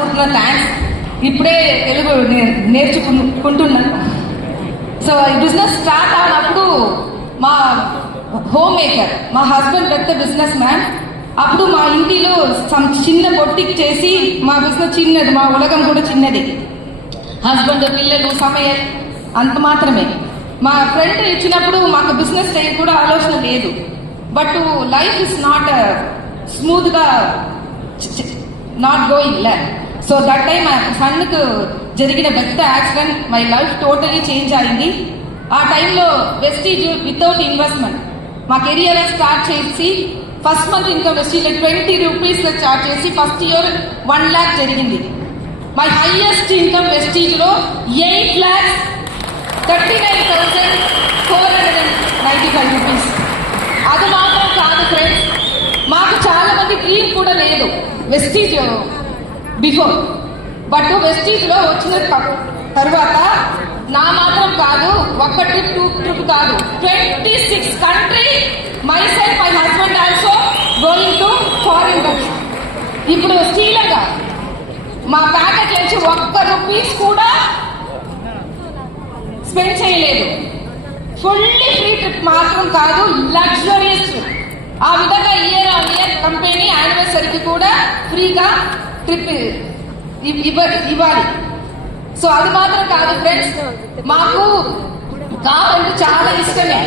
మనస్ఫూర్తిగా థ్యాంక్స్. ఇప్పుడే తెలుగు నేర్చుకుంటున్నాను. సో ఈ బిజినెస్ స్టార్ట్ అయినప్పుడు మా హోమ్ మేకర్, మా హస్బెండ్ పెద్ద బిజినెస్ మ్యాన్. అప్పుడు మా ఇంటిలో చిన్న బొట్టికి చేసి మా బిజినెస్ చిన్నది, మా ఉలగం కూడా చిన్నది. హస్బెండ్, పిల్లలు, సమయం అంత మాత్రమే. మా ఫ్రెండ్ ఇచ్చినప్పుడు మాకు బిజినెస్ చేయడం కూడా ఆలోచన లేదు. బట్ లైఫ్ ఇస్ నాట్ స్మూత్గా నాట్ గోయింగ్ లే. సో దట్ టైం మా సన్కు జరిగిన పెద్ద accident, my life totally change అయింది. ఆ టైంలో వెస్టీజ్ వితౌట్ ఇన్వెస్ట్మెంట్ మా కెరియర్ స్టార్ట్ చేసి first month income Vestige 20 rupees start చేసి ఫస్ట్ ఇయర్ 1 lakh జరిగింది. మై హైయెస్ట్ ఇన్కమ్ వెస్టీజ్ లో 8,39,495 రూపీస్. అది మాత్రం కాదు ఫ్రెండ్స్, మాకు చాలా మంది డ్రీమ్ కూడా లేదు వెస్టీజ్ బిఫోర్. బట్ వెస్టీజ్ లో వచ్చిన తర్వాత నా మాత్రం కాదు, ఒక ట్రిప్ 2 ట్రిప్ కాదు, 26 country, my self, my husband also going to foreign country. ఇప్పుడు శ్రీలంక మా ప్యాకెట్ నుంచి 1 రూపీస్ కూడా స్పెండ్ చేయలేదు. ఫుల్లీ ఫ్రీ ట్రిప్ మాత్రం కాదు, లగ్జరియస్ ట్రిప్. ఆ విధంగా ఇయర్ ఆన్ ఇయర్ కంపెనీ యానివర్సరీకి కూడా ఫ్రీగా ట్రిప్ ఇవ్వాలి. సో అది మాత్రం కాదు ఫ్రెండ్స్, మాకు కార్ అంటే చాలా ఇష్టమే.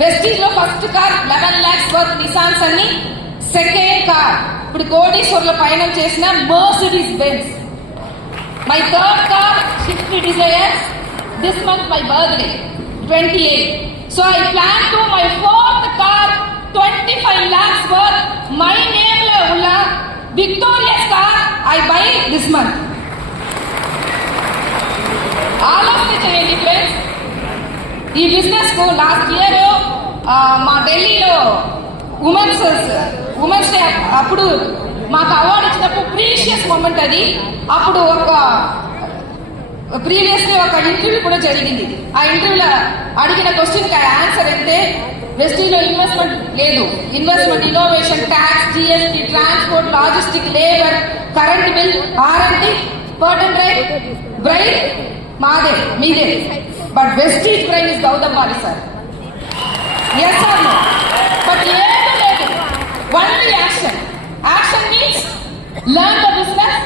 వెస్టీజ్ లో first car 11 lakhs worth Nissans అని, సెకండ్ కార్ ఇప్పుడు కోటీశ్వర్ల పయనం చేసిన Mercedes Benz. My third car Swift Dzire. This month my birthday 28. So I plan to my fourth car 25 lakhs worth my name లో ఉన్న victorious car I buy this month. ఆలోచన చేయండి friends, ఈ business కు లాస్ట్ ఇయర్ మా ఢిల్లీలో women's day అప్పుడు మాకు అవార్డు ఇచ్చినప్పుడు ప్రీషియస్ మూమెంట్ అది. అప్పుడు ప్రీవియస్లీ ఒక ఇంటర్వ్యూ కూడా జరిగింది. ఆ ఇంటర్వ్యూలో అడిగిన క్వశ్చన్ ఆన్సర్ అంటే వెస్టీజ్ లో ఇన్వెస్ట్మెంట్ లేదు, investment, innovation, tax, GST, transport, logistic, labour, current bill, R&D, పర్టన్ రైట్, బ్రైన్ మాదే మీదే. But Vestige brain is Gautam sir. Yes or no? But ఏదో లేదు, only action. Action means learn the business,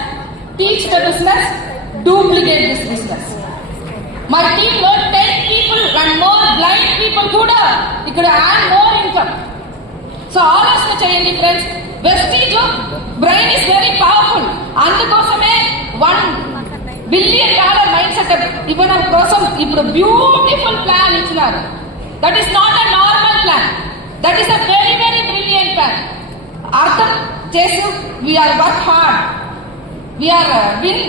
teach the business, duplicate this business. My team లో 10 people and more blind people కూడా ఇక్కడ and more income. So ఆలోచన చేయండి friends, Vestige brain is very powerful. అందుకోసమే $1 billion mindset ఇవ్వడం కోసం ఇప్పుడు beautiful plan ఇచ్చినారు. That is not a normal plan, that is a very very brilliant plan. అర్థం చేసి we are work hard, we are win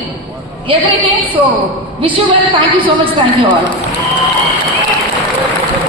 everything. So wish you well. Thank you so much. Thank you all.